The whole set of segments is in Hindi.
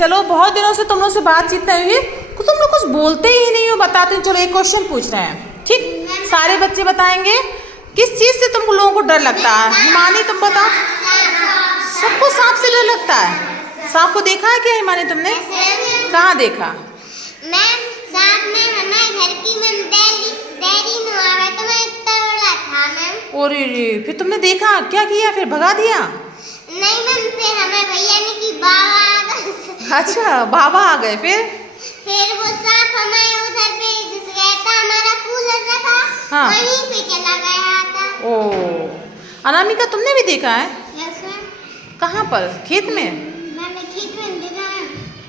चलो बहुत दिनों से तुम लोग से बातचीत नहीं हुई, तुम लोग कुछ बोलते ही नहीं हो। बताते हैं, चलो एक क्वेश्चन पूछ रहे हैं, ठीक? सारे बच्चे बताएंगे किस चीज से तुम लोगों को डर लगता है। हिमानी तुम बताओ। सबको सांप से डर लगता है। सांप को देखा है क्या हिमानी तुमने? कहाँ देखा? मैं सांप में हमारे घर की डेयरी में आ रहा था, मैं इतना बड़ा था मैम। और फिर तुमने देखा, क्या किया फिर? भगा दिया? नहीं मैम, फिर हमें भैया ने कि बाबा आ गए। अच्छा, बाबा आ गए। फिर वो सांप हमारे उधर पे जिस रहता हमारा कूलर रखा, हाँ, वहीं पे चला गया था। ओ अनामिका, तुमने भी देखा है? Yes ma'am. कहाँ पर? खेत में? मैंने खेत में देखा है।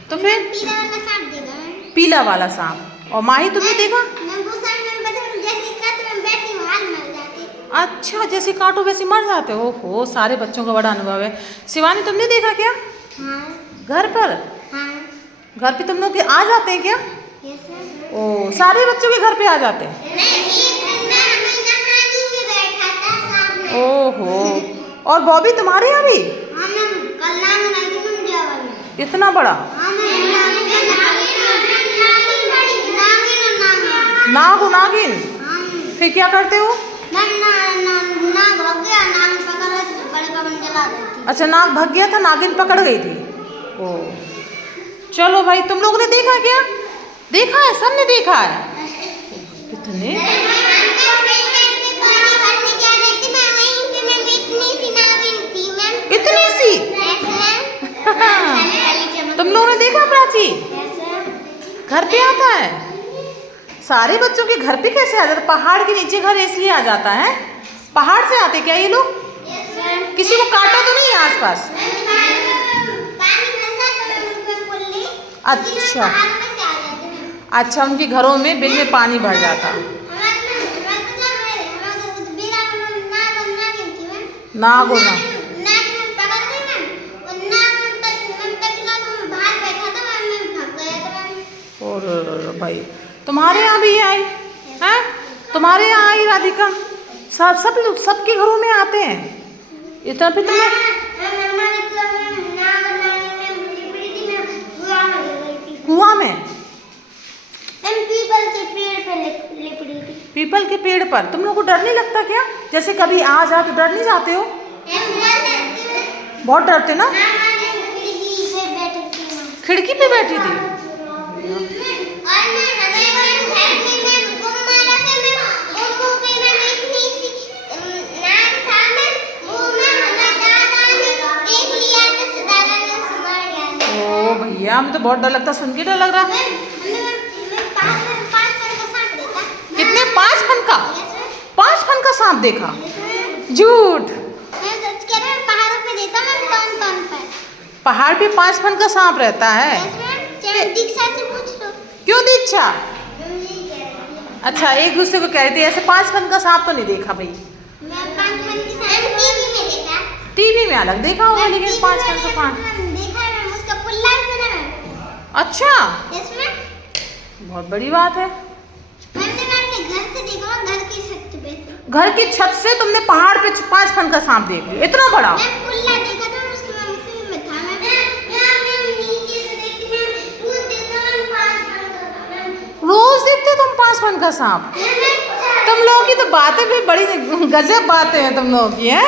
तो फिर पीला वाला सांप देखा है। पीला वाला सांप। और माही तुमने देखा? मैं वो सांप में बता जैसे काट में बैठी हूँ, हाल मर जाते। अच्छा, जैसे काटो वैसे मर जाते हो। हो, सारे बच्चों का बड़ा अनुभव है। शिवानी तुमने देखा क्या? हाँ। घर पर? हाँ। घर पे तुम लोग के आ जाते हैं क्या? Yes ma'am. ओ, सारे बच्चों के घर पे आ जाते हैं? ओहो, और बॉबी तुम्हारे यहाँ भी? इतना बड़ा नाग हो? नागिन? फिर क्या करते हो? अच्छा, नाग भाग गया था, नागिन पकड़ गई थी। ओ, चलो भाई, तुम लोगों ने देखा क्या? देखा है, सबने देखा है। कितने इतनी सी तुम लोगों ने देखा? प्राची घर पे आता है? सारे बच्चों के घर पे कैसे आ जाता? पहाड़ के नीचे घर इसलिए आ जाता है। पहाड़ से आते क्या ये लोग? किसी को काटा तो नहीं है आसपास? अच्छा अच्छा, उनके घरों में बिल में पानी भर जाता। नाग होना। और भाई तुम्हारे यहाँ भी आई है? तुम्हारे यहाँ आई राधिका? सब लोग सबके घरों में आते हैं। इतना फिर तुम्हें कुआं में? पीपल के पेड़ पर तुम लोग को डर नहीं लगता क्या? जैसे कभी आ जा तो डर नहीं जाते हो? बहुत डरते ना? खिड़की पे बैठी थी? ओ भैया, हम तो बहुत डर लगता, सुन के डर लग रहा। कितने? 5 फन का? 5 फन का सांप देखा? झूठ। पहाड़ पे 5 फन का सांप रहता है? क्यों दीक्षा? अच्छा, एक दूसरे को कह रही थी ऐसे 5 फन का सांप तो नहीं देखा भाई। टीवी में अलग देखा होगा, लेकिन 5 फन का सांप। अच्छा, बहुत बड़ी बात है। घर की छत से तुमने पहाड़ पे 5 फन का सांप देख लिया? इतना बड़ा? रोज देखते तुम 5 फन का सांप? तुम लोगों की तो बातें भी बड़ी गजब बातें हैं तुम लोगों की, हैं?